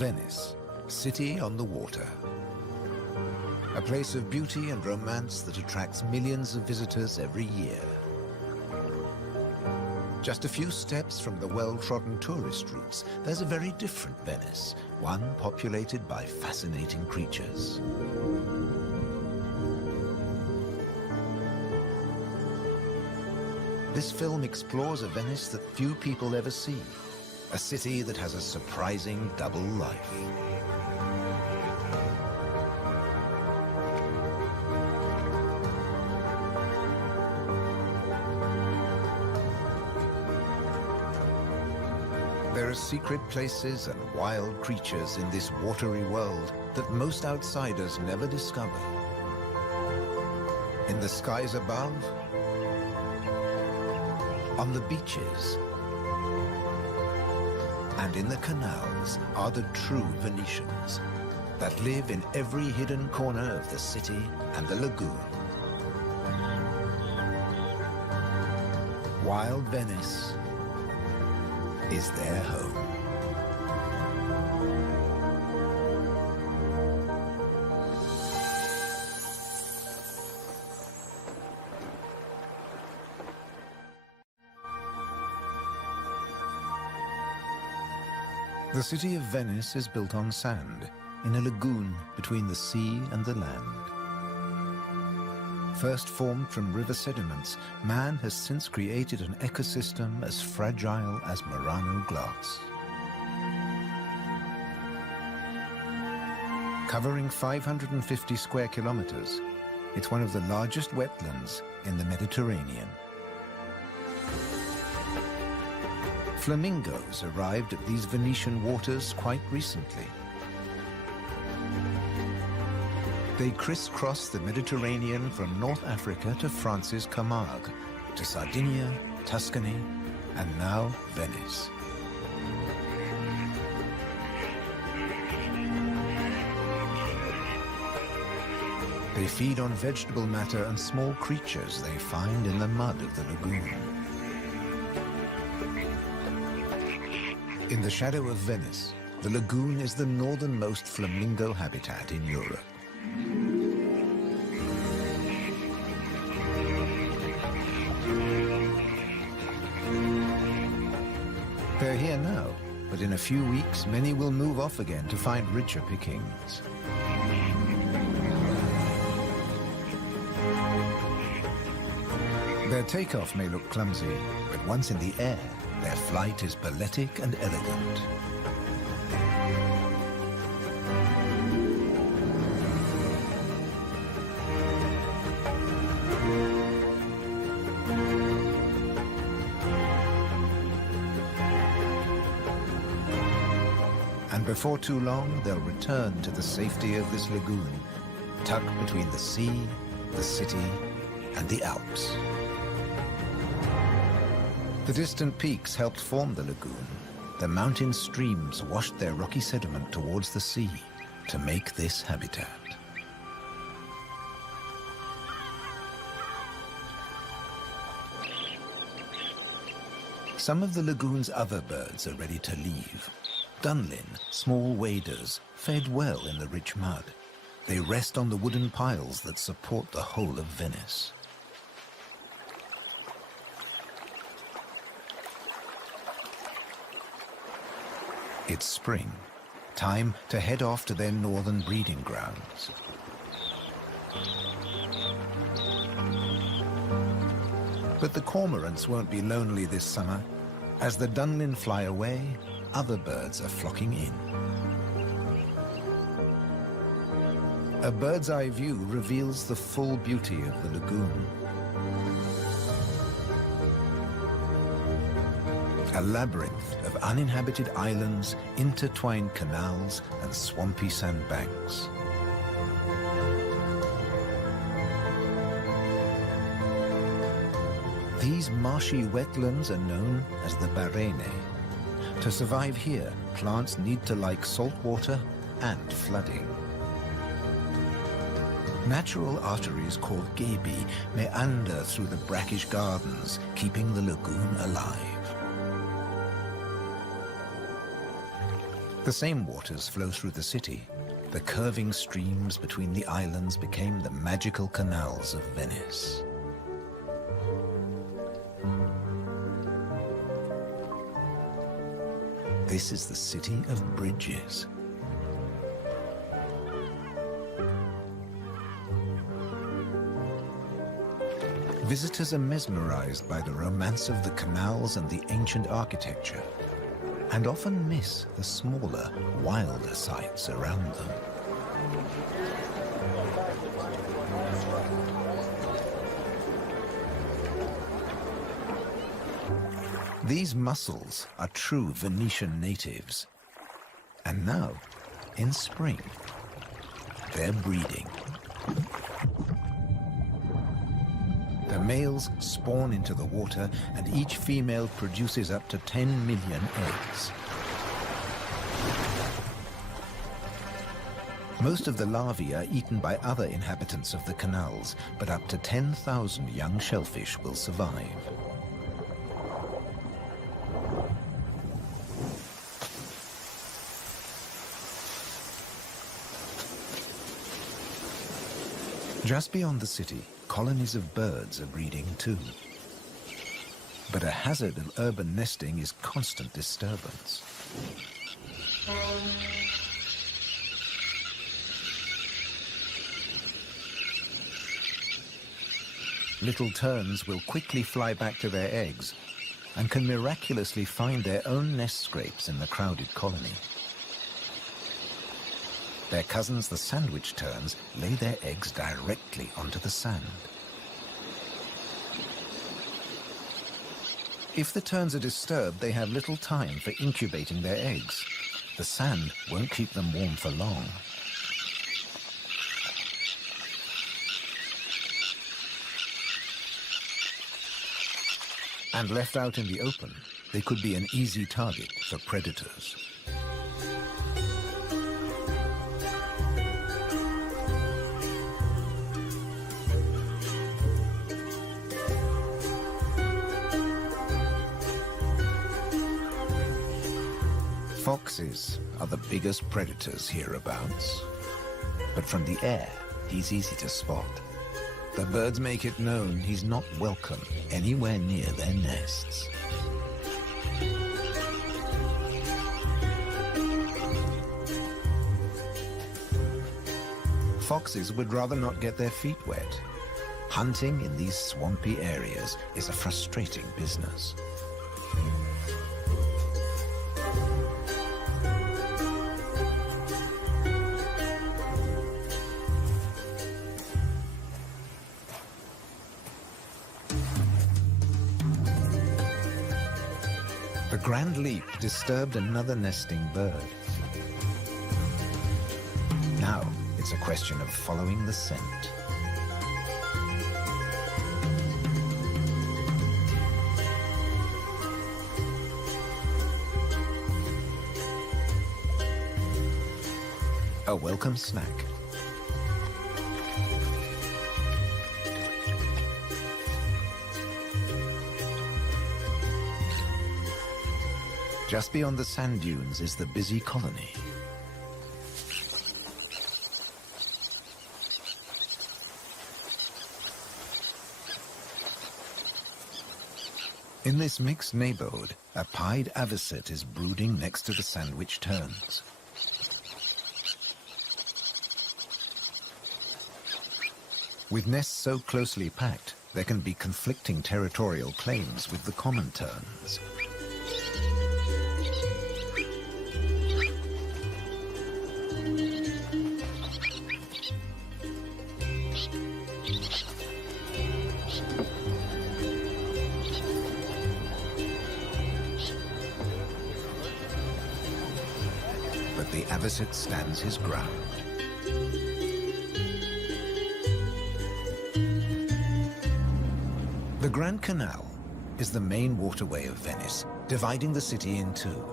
Venice, city on the water. A place of beauty and romance that attracts millions of visitors every year. Just a few steps from the well-trodden tourist routes, there's a very different Venice, one populated by fascinating creatures. This film explores a Venice that few people ever see, a city that has a surprising double life. There are secret places and wild creatures in this watery world that most outsiders never discover. In the skies above, on the beaches, and in the canals are the true Venetians that live in every hidden corner of the city and the lagoon. Wild Venice is their home. The city of Venice is built on sand, in a lagoon between the sea and the land. First formed from river sediments, man has since created an ecosystem as fragile as Murano glass. Covering 550 square kilometers, it's one of the largest wetlands in the Mediterranean. Flamingos arrived at these Venetian waters quite recently. They crisscross the Mediterranean from North Africa to France's Camargue, to Sardinia, Tuscany, and now Venice. They feed on vegetable matter and small creatures they find in the mud of the lagoon. In the shadow of Venice, the lagoon is the northernmost flamingo habitat in Europe. They're here now, but in a few weeks, many will move off again to find richer pickings. Their takeoff may look clumsy, but once in the air, their flight is balletic and elegant. And before too long, they'll return to the safety of this lagoon, tucked between the sea, the city, and the Alps. The distant peaks helped form the lagoon. The mountain streams washed their rocky sediment towards the sea to make this habitat. Some of the lagoon's other birds are ready to leave. Dunlin, small waders, fed well in the rich mud. They rest on the wooden piles that support the whole of Venice. It's spring, time to head off to their northern breeding grounds. But the cormorants won't be lonely this summer. As the Dunlin fly away, other birds are flocking in. A bird's eye view reveals the full beauty of the lagoon. A labyrinth of uninhabited islands, intertwined canals, and swampy sandbanks. These marshy wetlands are known as the Barene. To survive here, plants need to like salt water and flooding. Natural arteries called gabi meander through the brackish gardens, keeping the lagoon alive. The same waters flow through the city. The curving streams between the islands became the magical canals of Venice. This is the city of bridges. Visitors are mesmerized by the romance of the canals and the ancient architecture, and often miss the smaller, wilder sights around them. These mussels are true Venetian natives. And now, in spring, they're breeding. The males spawn into the water, and each female produces up to 10 million eggs. Most of the larvae are eaten by other inhabitants of the canals, but up to 10,000 young shellfish will survive. Just beyond the city, colonies of birds are breeding too. But a hazard of urban nesting is constant disturbance. Little terns will quickly fly back to their eggs and can miraculously find their own nest scrapes in the crowded colony. Their cousins, the sandwich terns, lay their eggs directly onto the sand. If the terns are disturbed, they have little time for incubating their eggs. The sand won't keep them warm for long. And left out in the open, they could be an easy target for predators. Foxes are the biggest predators hereabouts. But from the air, he's easy to spot. The birds make it known he's not welcome anywhere near their nests. Foxes would rather not get their feet wet. Hunting in these swampy areas is a frustrating business. The grand leap disturbed another nesting bird. Now it's a question of following the scent. A welcome snack. Just beyond the sand dunes is the busy colony. In this mixed neighborhood, a pied avocet is brooding next to the sandwich terns. With nests so closely packed, there can be conflicting territorial claims with the common terns. But the avocet stands his ground. The Grand Canal is the main waterway of Venice, dividing the city in two.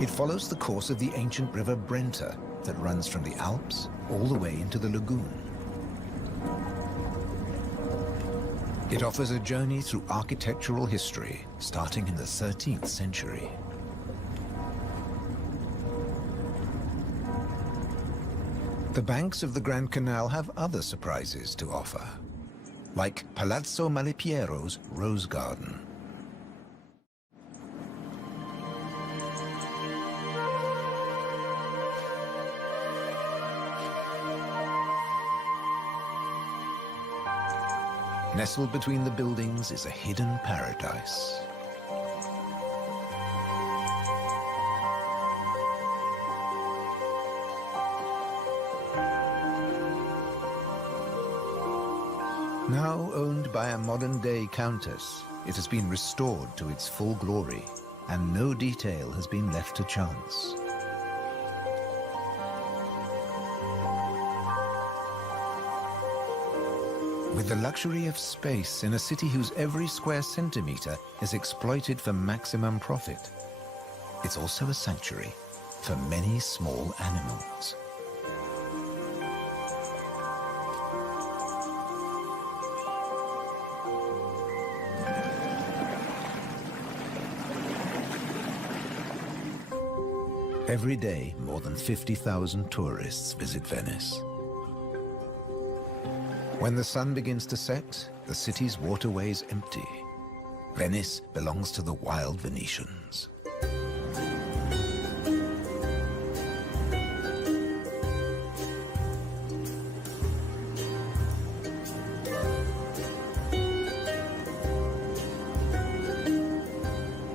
It follows the course of the ancient river Brenta that runs from the Alps all the way into the lagoon. It offers a journey through architectural history starting in the 13th century. The banks of the Grand Canal have other surprises to offer, like Palazzo Malipiero's Rose Garden. Nestled between the buildings is a hidden paradise. Now owned by a modern-day countess, it has been restored to its full glory, and no detail has been left to chance. With the luxury of space in a city whose every square centimeter is exploited for maximum profit, it's also a sanctuary for many small animals. Every day, more than 50,000 tourists visit Venice. When the sun begins to set, the city's waterways empty. Venice belongs to the wild Venetians.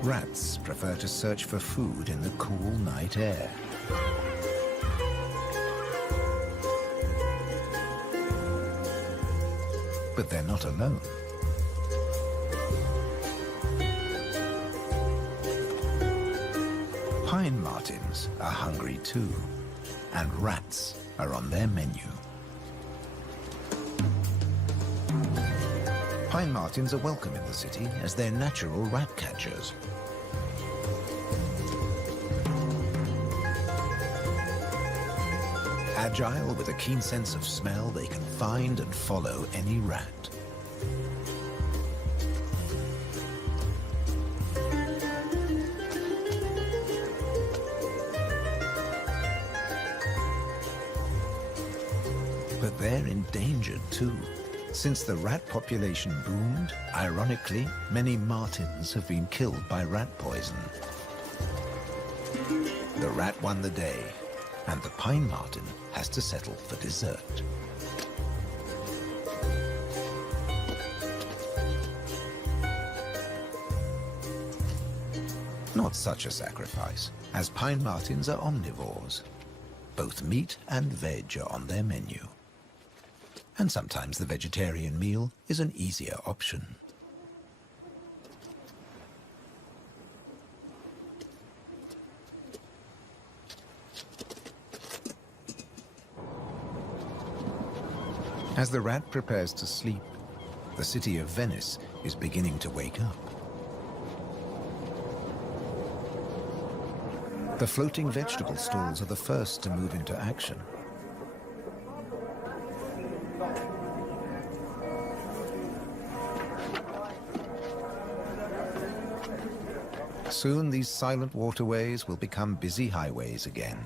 Rats prefer to search for food in the cool night air. But they're not alone. Pine martins are hungry too, and rats are on their menu. Pine martins are welcome in the city as they're natural rat catchers. Agile with a keen sense of smell, they can find and follow any rat. But they're endangered too. Since the rat population boomed, ironically, many martins have been killed by rat poison. The rat won the day, and the pine marten has to settle for dessert. Not such a sacrifice, as pine martens are omnivores. Both meat and veg are on their menu. And sometimes the vegetarian meal is an easier option. As the rat prepares to sleep, the city of Venice is beginning to wake up. The floating vegetable stalls are the first to move into action. Soon these silent waterways will become busy highways again.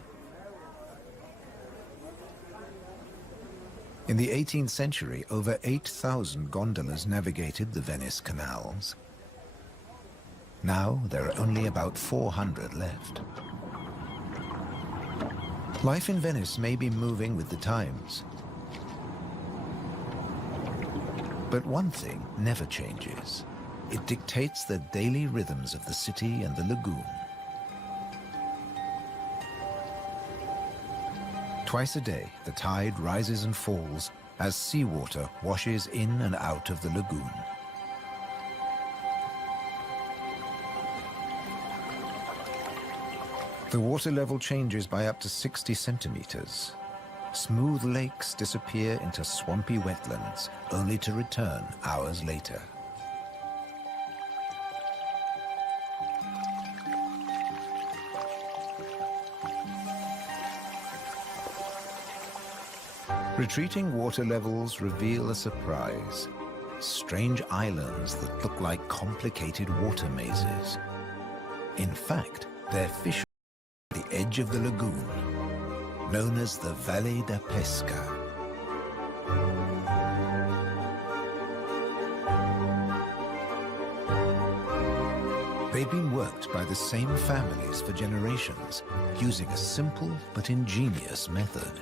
In the 18th century, over 8,000 gondolas navigated the Venice canals. Now there are only about 400 left. Life in Venice may be moving with the times. But one thing never changes. It dictates the daily rhythms of the city and the lagoon. Twice a day, the tide rises and falls as seawater washes in and out of the lagoon. The water level changes by up to 60 centimeters. Smooth lakes disappear into swampy wetlands, only to return hours later. Retreating water levels reveal a surprise. Strange islands that look like complicated water mazes. In fact, they're fish at the edge of the lagoon. known as the Valle da Pesca. They've been worked by the same families for generations, using a simple but ingenious method.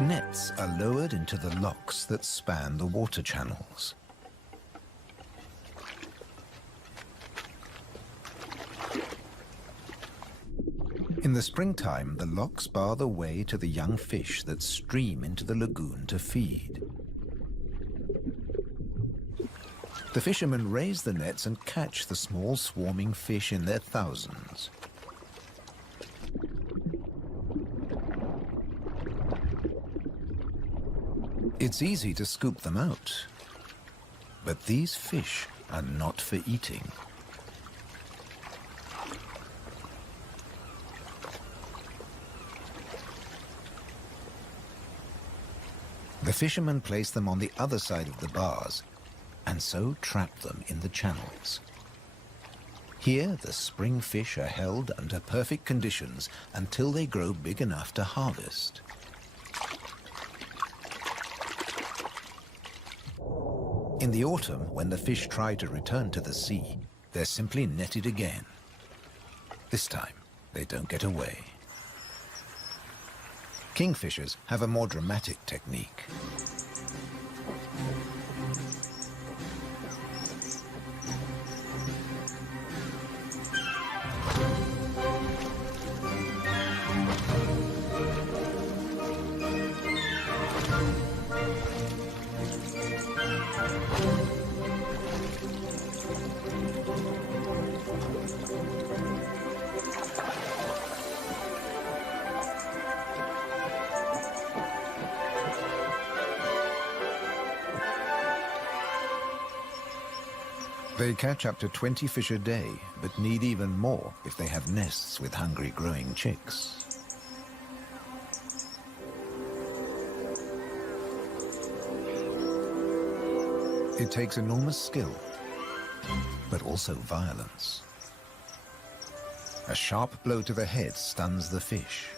Nets are lowered into the locks that span the water channels. In the springtime, the locks bar the way to the young fish that stream into the lagoon to feed. The fishermen raise the nets and catch the small swarming fish in their thousands. It's easy to scoop them out, but these fish are not for eating. The fishermen place them on the other side of the bars and so trap them in the channels. Here, the spring fish are held under perfect conditions until they grow big enough to harvest. In the autumn, when the fish try to return to the sea, they're simply netted again. This time, they don't get away. Kingfishers have a more dramatic technique. They catch up to 20 fish a day, but need even more if they have nests with hungry growing chicks. It takes enormous skill, but also violence. A sharp blow to the head stuns the fish.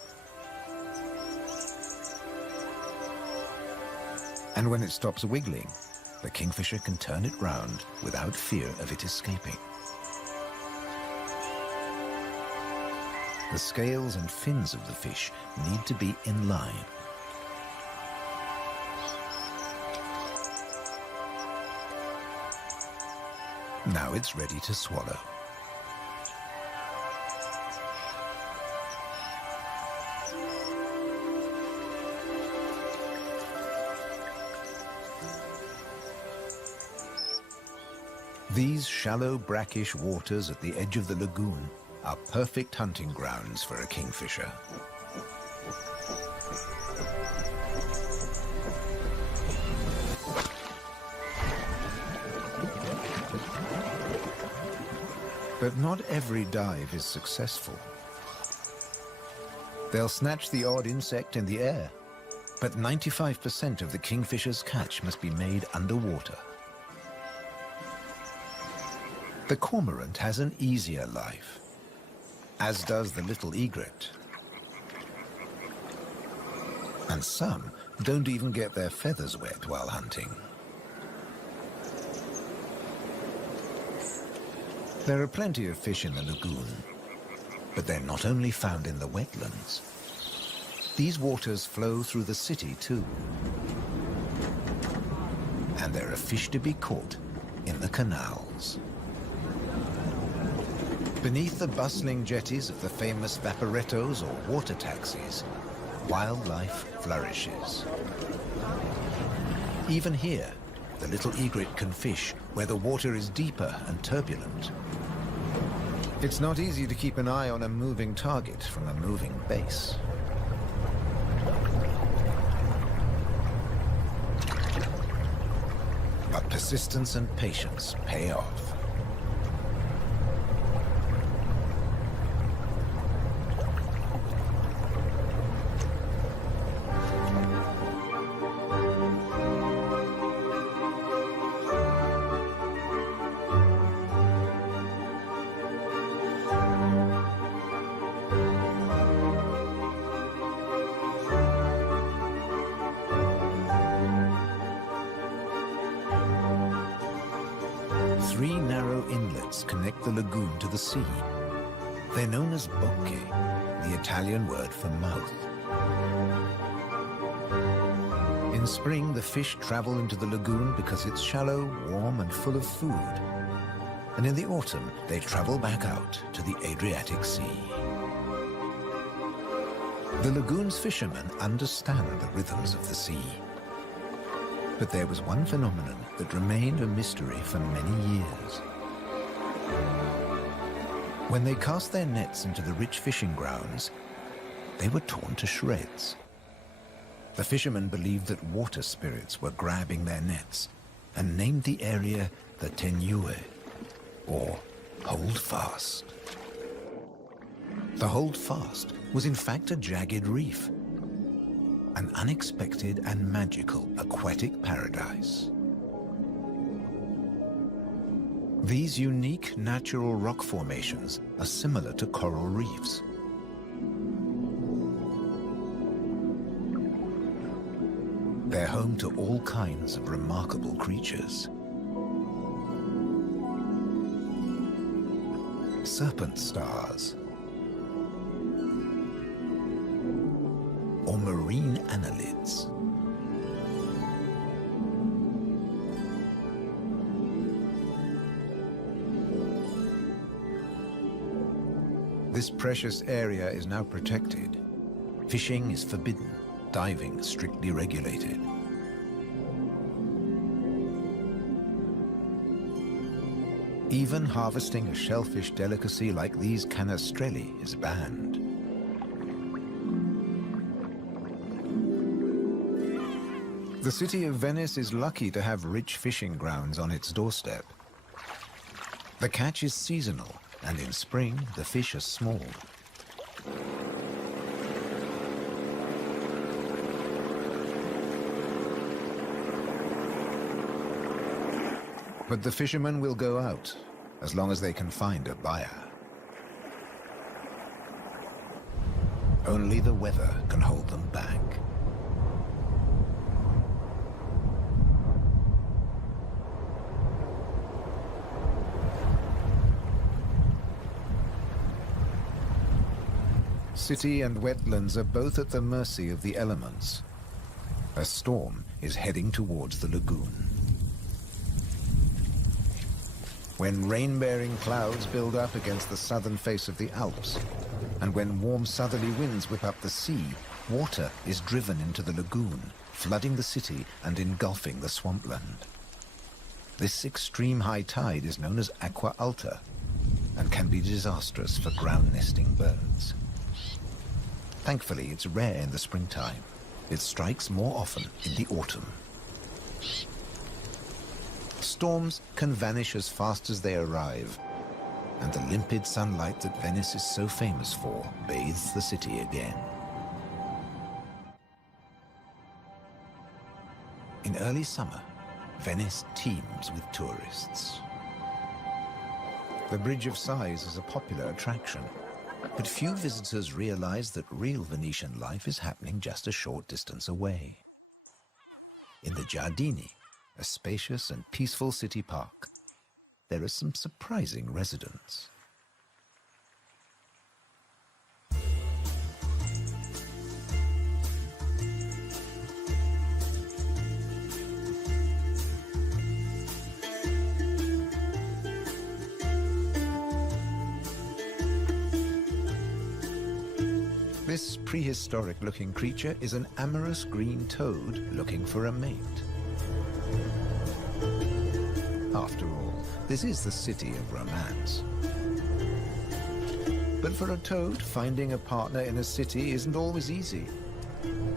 And when it stops wiggling, the kingfisher can turn it round without fear of it escaping. The scales and fins of the fish need to be in line. Now it's ready to swallow. These shallow, brackish waters at the edge of the lagoon are perfect hunting grounds for a kingfisher. But not every dive is successful. They'll snatch the odd insect in the air, but 95% of the kingfisher's catch must be made underwater. The cormorant has an easier life, as does the little egret. And some don't even get their feathers wet while hunting. There are plenty of fish in the lagoon, but they're not only found in the wetlands. These waters flow through the city too. And there are fish to be caught in the canals. Beneath the bustling jetties of the famous vaporettos or water taxis, wildlife flourishes. Even here, the little egret can fish where the water is deeper and turbulent. It's not easy to keep an eye on a moving target from a moving base. But persistence and patience pay off. 3 narrow inlets connect the lagoon to the sea. They're known as bocche, the Italian word for mouth. In spring, the fish travel into the lagoon because it's shallow, warm, and full of food. And in the autumn, they travel back out to the Adriatic Sea. The lagoon's fishermen understand the rhythms of the sea. But there was one phenomenon that remained a mystery for many years. When they cast their nets into the rich fishing grounds, they were torn to shreds. The fishermen believed that water spirits were grabbing their nets and named the area the Tenue, or Hold Fast. The Hold Fast was in fact a jagged reef, an unexpected and magical aquatic paradise. These unique natural rock formations are similar to coral reefs. They're home to all kinds of remarkable creatures. Serpent stars, or marine annelids. This precious area is now protected. Fishing is forbidden, diving strictly regulated. Even harvesting a shellfish delicacy like these canestrelli is banned. The city of Venice is lucky to have rich fishing grounds on its doorstep. The catch is seasonal, and in spring, the fish are small. But the fishermen will go out, as long as they can find a buyer. Only the weather can hold them back. City and wetlands are both at the mercy of the elements. A storm is heading towards the lagoon. When rain-bearing clouds build up against the southern face of the Alps, and when warm southerly winds whip up the sea, water is driven into the lagoon, flooding the city and engulfing the swampland. This extreme high tide is known as aqua alta and can be disastrous for ground-nesting birds. Thankfully, it's rare in the springtime. It strikes more often in the autumn. Storms can vanish as fast as they arrive, and the limpid sunlight that Venice is so famous for bathes the city again. In early summer, Venice teems with tourists. The Bridge of Sighs is a popular attraction, but few visitors realize that real Venetian life is happening just a short distance away. In the Giardini, a spacious and peaceful city park, there are some surprising residents. This prehistoric-looking creature is an amorous green toad looking for a mate. After all, this is the city of romance. But for a toad, finding a partner in a city isn't always easy.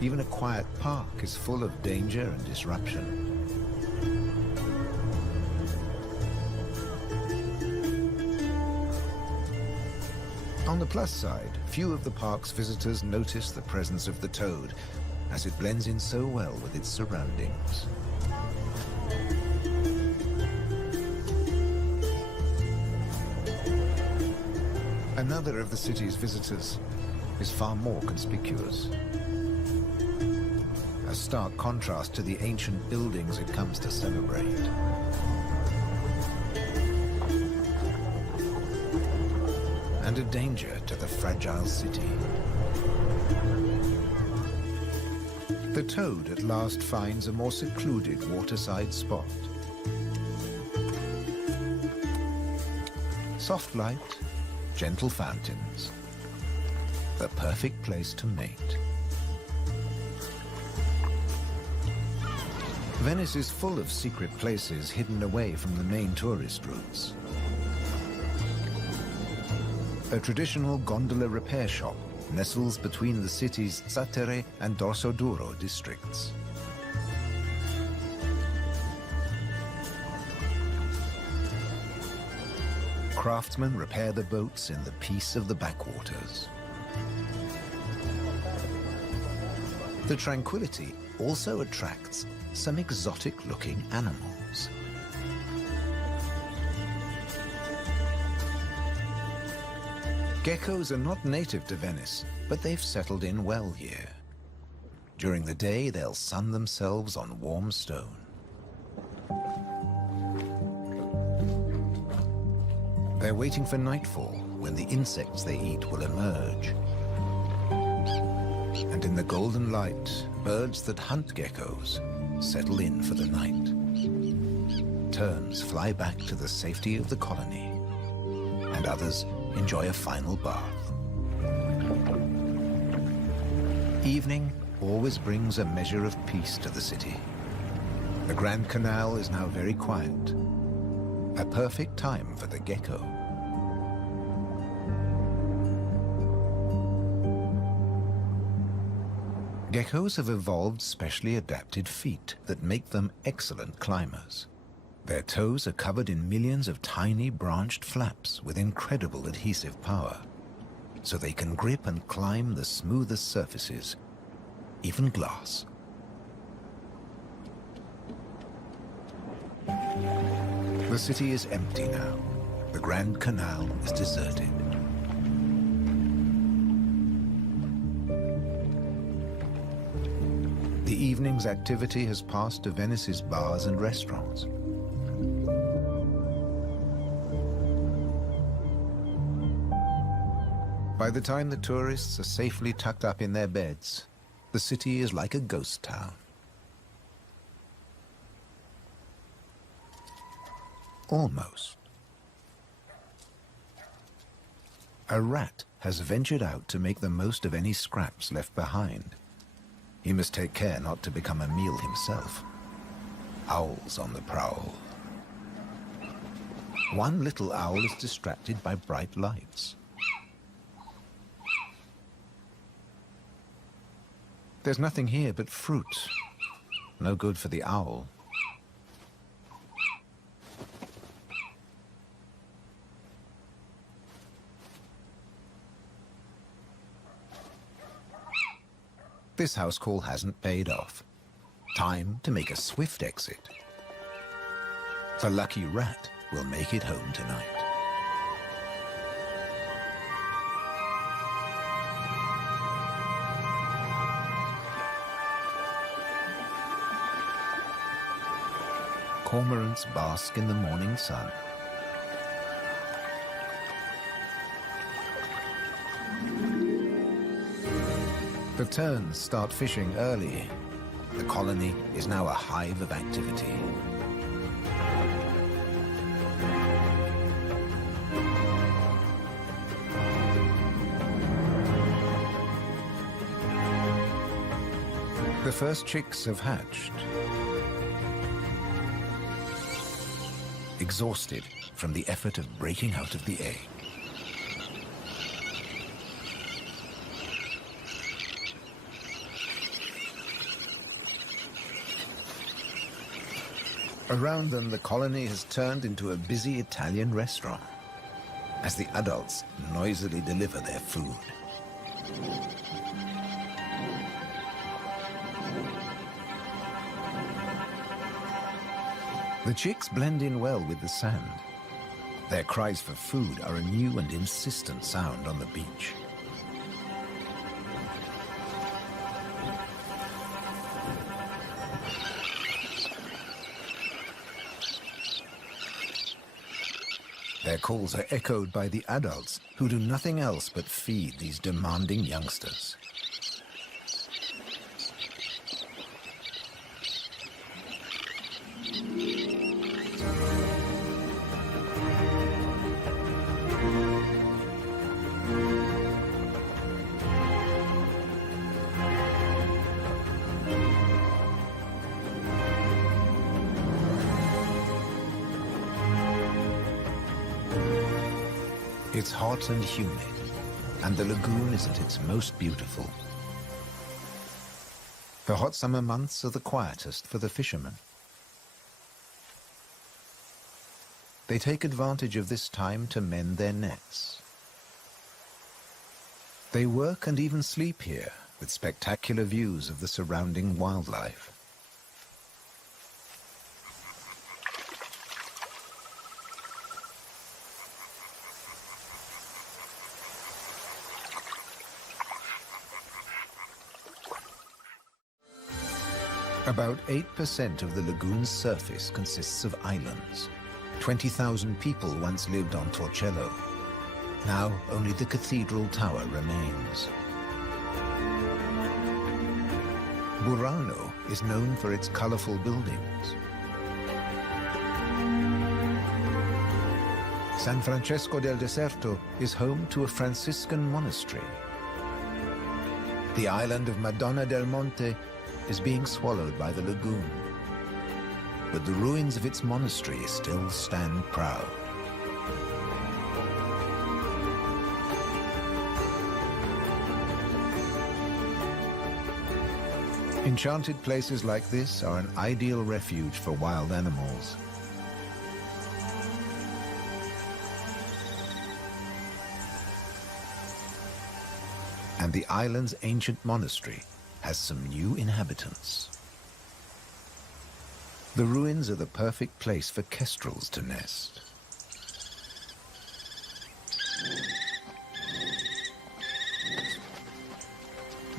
Even a quiet park is full of danger and disruption. On the plus side, few of the park's visitors notice the presence of the toad, as it blends in so well with its surroundings. Another of the city's visitors is far more conspicuous. A stark contrast to the ancient buildings it comes to celebrate. and a danger to the fragile city. The toad at last finds a more secluded waterside spot. Soft light, gentle fountains, the perfect place to mate. Venice is full of secret places hidden away from the main tourist routes. A traditional gondola repair shop nestles between the city's Zattere and Dorsoduro districts. Craftsmen repair the boats in the peace of the backwaters. The tranquility also attracts some exotic-looking animals. Geckos are not native to Venice, but they've settled in well here. During the day, they'll sun themselves on warm stone. They're waiting for nightfall, when the insects they eat will emerge. And in the golden light, birds that hunt geckos settle in for the night. Terns fly back to the safety of the colony, and others enjoy a final bath. Evening always brings a measure of peace to the city. The Grand Canal is now very quiet, a perfect time for the gecko. Geckos have evolved specially adapted feet that make them excellent climbers. Their toes are covered in millions of tiny branched flaps with incredible adhesive power, so they can grip and climb the smoothest surfaces, even glass. The city is empty now. The Grand Canal is deserted. The evening's activity has passed to Venice's bars and restaurants. By the time the tourists are safely tucked up in their beds, the city is like a ghost town. Almost. A rat has ventured out to make the most of any scraps left behind. He must take care not to become a meal himself. Owls on the prowl. One little owl is distracted by bright lights. There's nothing here but fruit. No good for the owl. This house call hasn't paid off. Time to make a swift exit. The lucky rat will make it home tonight. Cormorants bask in the morning sun. The terns start fishing early. The colony is now a hive of activity. The first chicks have hatched. Exhausted from the effort of breaking out of the egg. Around them, the colony has turned into a busy Italian restaurant as the adults noisily deliver their food. The chicks blend in well with the sand. Their cries for food are a new and insistent sound on the beach. Their calls are echoed by the adults, who do nothing else but feed these demanding youngsters. It's hot and humid, and the lagoon is at its most beautiful. The hot summer months are the quietest for the fishermen. They take advantage of this time to mend their nets. They work and even sleep here, with spectacular views of the surrounding wildlife. About 8% of the lagoon's surface consists of islands. 20,000 people once lived on Torcello. Now only the cathedral tower remains. Burano is known for its colorful buildings. San Francesco del Deserto is home to a Franciscan monastery. The island of Madonna del Monte is being swallowed by the lagoon, but the ruins of its monastery still stand proud. Enchanted places like this are an ideal refuge for wild animals. And the island's ancient monastery has some new inhabitants. The ruins are the perfect place for kestrels to nest.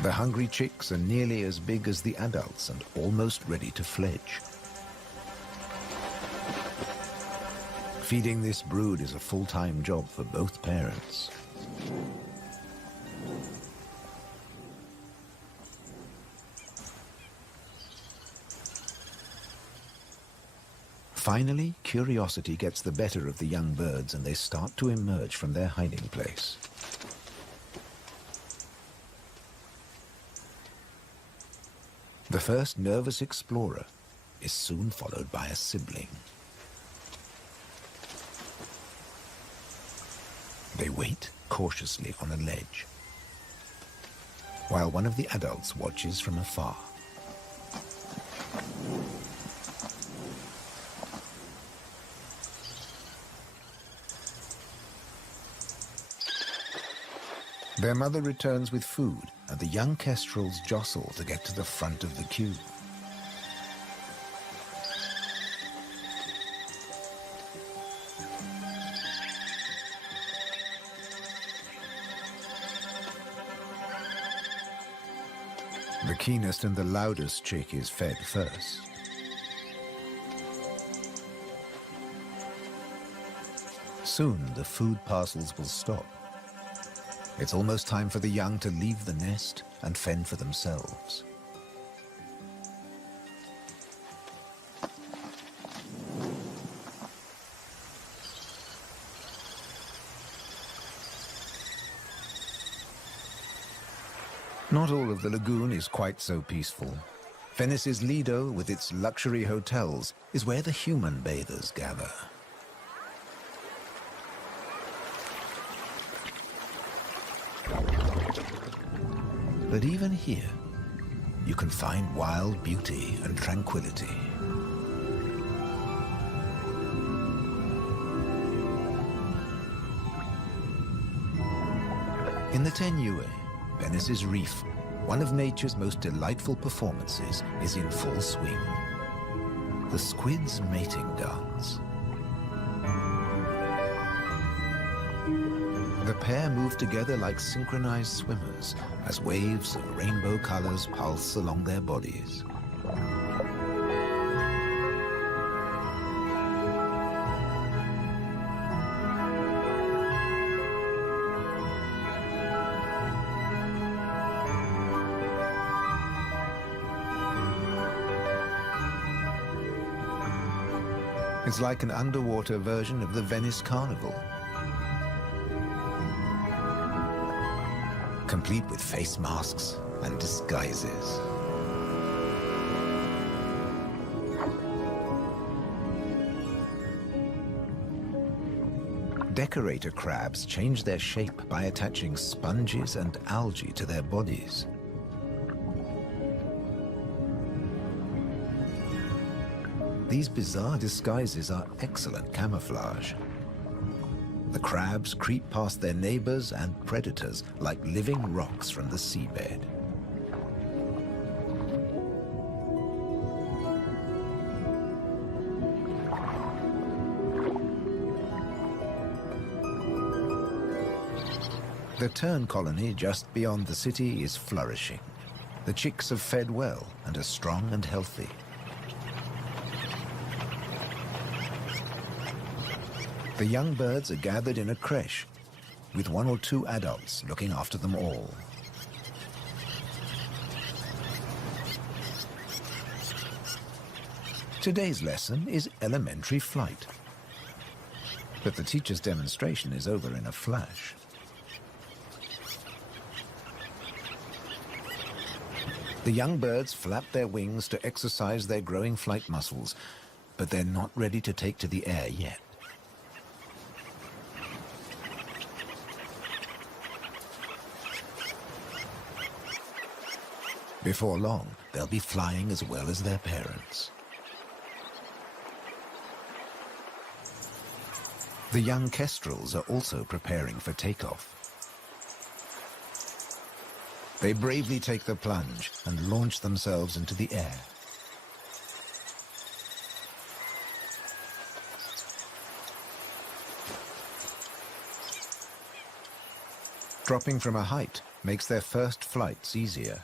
The hungry chicks are nearly as big as the adults and almost ready to fledge. Feeding this brood is a full-time job for both parents. Finally, curiosity gets the better of the young birds and they start to emerge from their hiding place. The first nervous explorer is soon followed by a sibling. They wait cautiously on a ledge, while one of the adults watches from afar. Their mother returns with food, and the young kestrels jostle to get to the front of the queue. The keenest and the loudest chick is fed first. Soon the food parcels will stop. It's almost time for the young to leave the nest and fend for themselves. Not all of the lagoon is quite so peaceful. Venice's Lido, with its luxury hotels, is where the human bathers gather. But even here, you can find wild beauty and tranquility. In the Tenue, Venice's reef, one of nature's most delightful performances is in full swing. The squid's mating dance. The pair move together like synchronized swimmers as waves of rainbow colors pulse along their bodies. It's like an underwater version of the Venice Carnival, complete with face masks and disguises. Decorator crabs change their shape by attaching sponges and algae to their bodies. These bizarre disguises are excellent camouflage. The crabs creep past their neighbors and predators like living rocks from the seabed. The tern colony just beyond the city is flourishing. The chicks have fed well and are strong and healthy. The young birds are gathered in a creche, with 1 or 2 adults looking after them all. Today's lesson is elementary flight. But the teacher's demonstration is over in a flash. The young birds flap their wings to exercise their growing flight muscles, but they're not ready to take to the air yet. Before long, they'll be flying as well as their parents. The young kestrels are also preparing for takeoff. They bravely take the plunge and launch themselves into the air. Dropping from a height makes their first flights easier.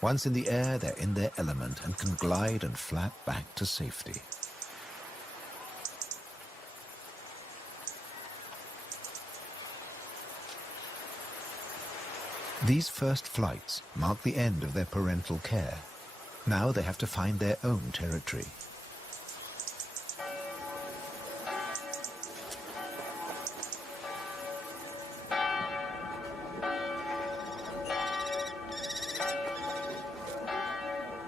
Once in the air, they're in their element and can glide and flap back to safety. These first flights mark the end of their parental care. Now they have to find their own territory.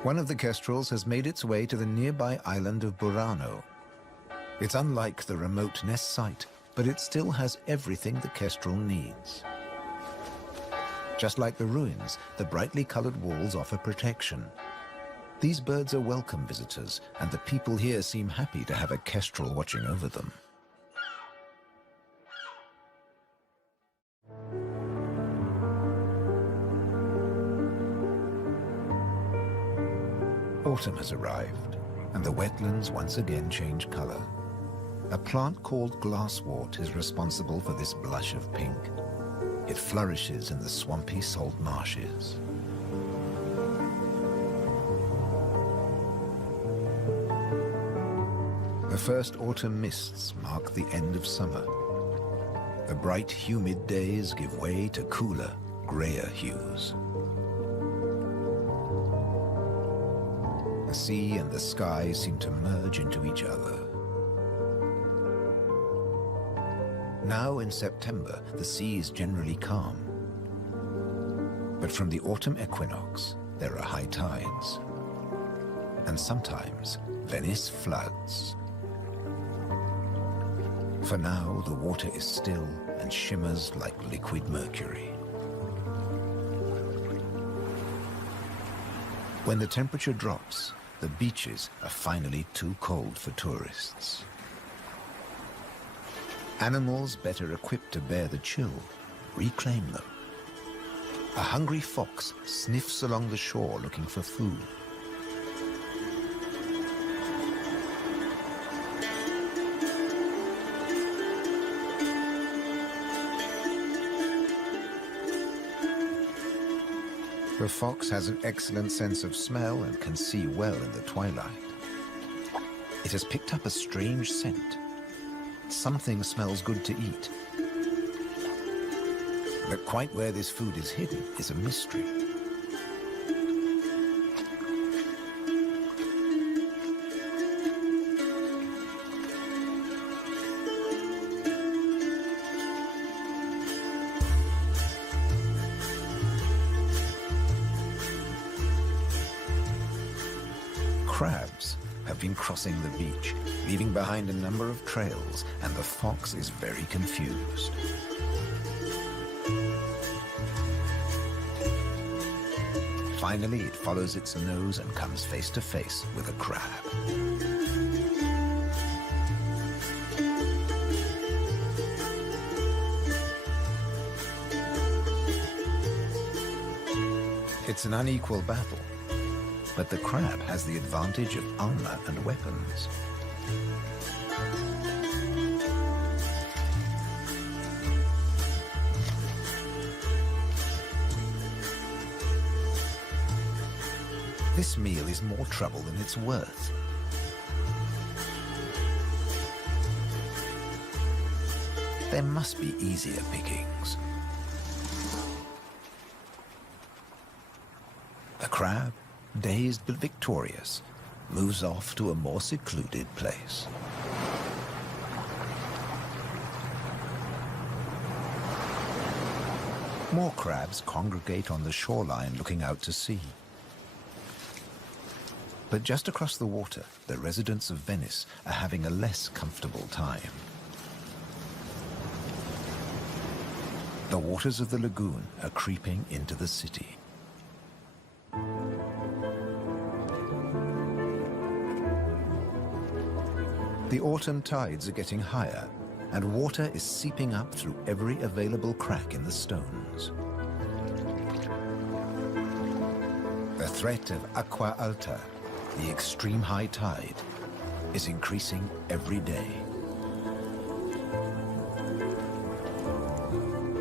One of the kestrels has made its way to the nearby island of Burano. It's unlike the remote nest site, but it still has everything the kestrel needs. Just like the ruins, the brightly colored walls offer protection. These birds are welcome visitors, and the people here seem happy to have a kestrel watching over them. Autumn has arrived, and the wetlands once again change color. A plant called glasswort is responsible for this blush of pink. It flourishes in the swampy salt marshes. The first autumn mists mark the end of summer. The bright, humid days give way to cooler, grayer hues. The sea and the sky seem to merge into each other. Now in September, the sea is generally calm. But from the autumn equinox, there are high tides. And sometimes, Venice floods. For now, the water is still and shimmers like liquid mercury. When the temperature drops, the beaches are finally too cold for tourists. Animals better equipped to bear the chill reclaim them. A hungry fox sniffs along the shore looking for food. The fox has an excellent sense of smell and can see well in the twilight. It has picked up a strange scent. Something smells good to eat. But quite where this food is hidden is a mystery. Crabs have been crossing the beach, leaving behind a number of trails, and the fox is very confused. Finally, it follows its nose and comes face to face with a crab. It's an unequal battle, but the crab has the advantage of armor and weapons. This meal is more trouble than it's worth. There must be easier pickings. The crab, dazed but victorious, moves off to a more secluded place. More crabs congregate on the shoreline looking out to sea. But just across the water, the residents of Venice are having a less comfortable time. The waters of the lagoon are creeping into the city. The autumn tides are getting higher, and water is seeping up through every available crack in the stones. The threat of acqua alta, the extreme high tide, is increasing every day.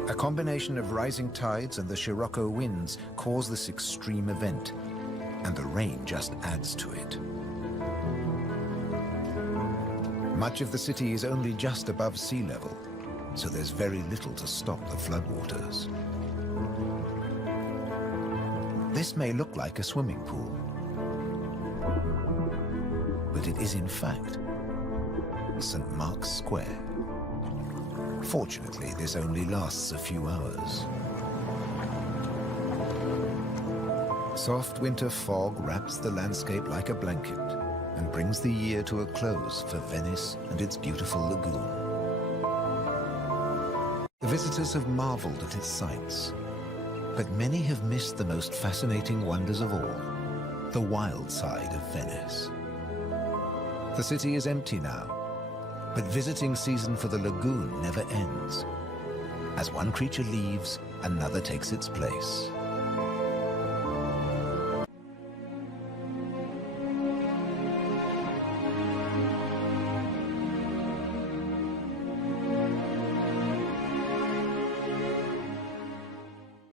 A combination of rising tides and the Scirocco winds cause this extreme event, and the rain just adds to it. Much of the city is only just above sea level, so there's very little to stop the floodwaters. This may look like a swimming pool, but it is in fact St. Mark's Square. Fortunately, this only lasts a few hours. Soft winter fog wraps the landscape like a blanket and brings the year to a close for Venice and its beautiful lagoon. The visitors have marveled at its sights, but many have missed the most fascinating wonders of all, the wild side of Venice. The city is empty now, but visiting season for the lagoon never ends. As one creature leaves, another takes its place.